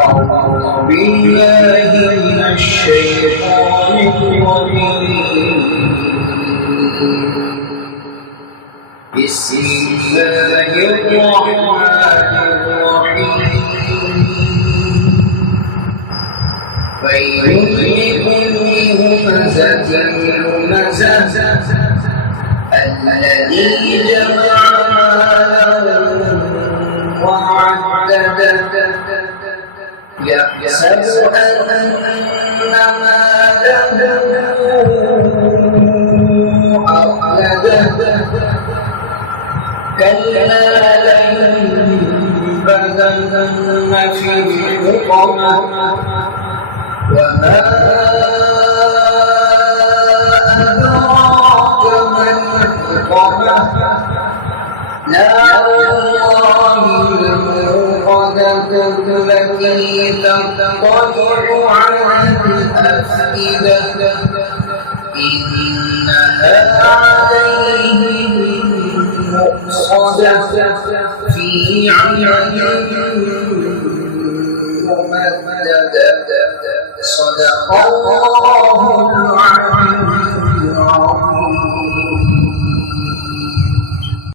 أعوذ بالله من الشيطان الرجيم. بسم الله الرحمن الرحيم. ويل لكل همزة لمزة الذي جمع مالا وعدده يحسب أن ماله أخلده كلا لينبذن في الحطمة وما أدراك ما الحطمة نار الله الموقدة التي تطلع على الأفئدة إنها عليهم مؤصدة في عمد ممددة صدق الله